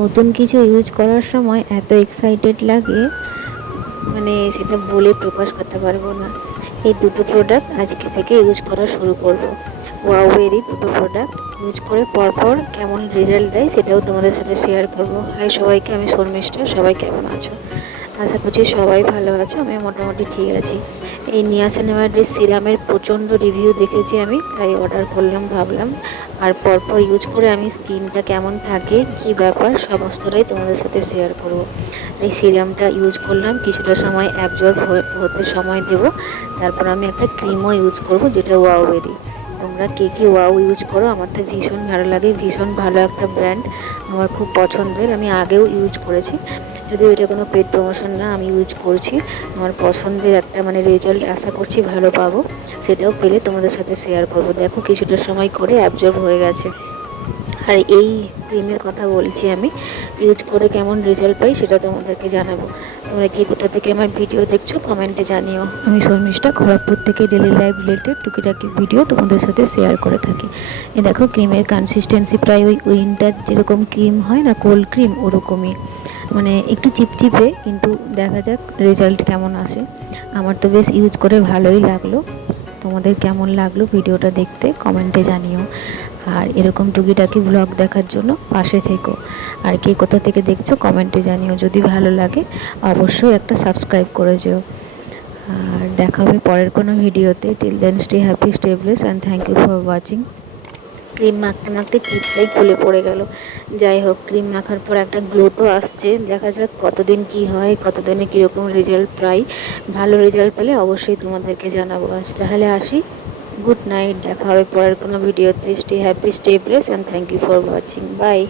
নতুন কিছু ইউজ করার সময় এত এক্সাইটেড লাগে, মানে সেটা বলে প্রকাশ করতে পারবো না। এই দুটো প্রোডাক্ট আজকে থেকে ইউজ করা শুরু করব। ওয়াওয়েরই দুটো প্রোডাক্ট ইউজ করে পরপর কেমন রেজাল্ট দেয় সেটাও তোমাদের সাথে শেয়ার করব। হাই সবাইকে, আমি শর্মিষ্ঠা। সবাই কেমন আছো? আশা করছি সবাই ভালো আছো। আমি মোটামুটি ঠিক আছি। এই নিয়াসিনামাইড সিরামের প্রচণ্ড রিভিউ দেখেছি আমি, তাই অর্ডার করলাম, ভাবলাম আর পরপর ইউজ করে আমি স্কিনটা কেমন থাকে, কী ব্যাপার, সমস্তটাই তোমাদের সাথে শেয়ার করব। এই সিরামটা ইউজ করলাম, কিছুটা সময় অ্যাবজর্ব হতে সময় দেব, তারপর আমি একটা ক্রিমও ইউজ করব, যেটা ওয়াওয়েরই। তোমরা কে কী ওয়াও ইউজ করো? আমার তো ভীষণ ভালো লাগে, ভীষণ ভালো একটা ব্র্যান্ড, আমার খুব পছন্দের। আমি আগেও ইউজ করেছি, যদিও এটা কোনো পেড প্রমোশন না, আমি ইউজ করছি। আমার পছন্দের একটা রেজাল্ট আশা করছি ভালো পাবো, সেটাও পেলে তোমাদের সাথে শেয়ার করব। দেখো কিছুটা সময় করে অ্যাবজর্ব হয়ে গেছে। আর এই ক্রিমের কথা বলছি আমি, ইউজ করে কেমন রেজাল্ট পাই সেটা তোমাদেরকে জানাবো। তোমরা কি কোথা থেকে আমার ভিডিও দেখছো কমেন্টে জানিও। আমি শর্মিষ্ঠা, খড়গপুর থেকে ডেলি লাইফ রিলেটেড টুকিটাকি ভিডিও তোমাদের সাথে শেয়ার করে থাকি। এই দেখো ক্রিমের কনসিস্টেন্সি প্রায় ওই উইন্টার যেরকম ক্রিম হয় না, কোল্ড ক্রিম, ওরকমই, একটু চিপচিপে, কিন্তু দেখা যাক রেজাল্ট কেমন আসে। আমার তো বেশ ইউজ করে ভালোই লাগলো। তোমাদের কেমন লাগলো ভিডিওটা দেখতে কমেন্টে জানিও। আর এরকম টুকিটাকি ব্লগ দেখার জন্য পাশে থেকো। আর কে কোথা থেকে দেখছো কমেন্টে জানিও। যদি ভালো লাগে অবশ্যই একটা সাবস্ক্রাইব করে যেও। আর দেখা হবে পরের কোনো ভিডিওতে। Till then stay happy, stay blessed and thank you for watching. Cream মাখতে মাখতে টিপটাই খুলে পড়ে গেল। যাই হোক, ক্রিম মাখার পর একটা গ্লো তো আসছে, দেখা যাক কতদিন কি হয়, কতদিনে কীরকম রেজাল্ট পাই। ভালো রেজাল্ট পেলে অবশ্যই তোমাদেরকে জানাবো। আজ তাহলে আসি, গুড নাইট। দেখা হবে পরের কোনো ভিডিওতে। Stay happy, stay blessed and thank you for watching. By.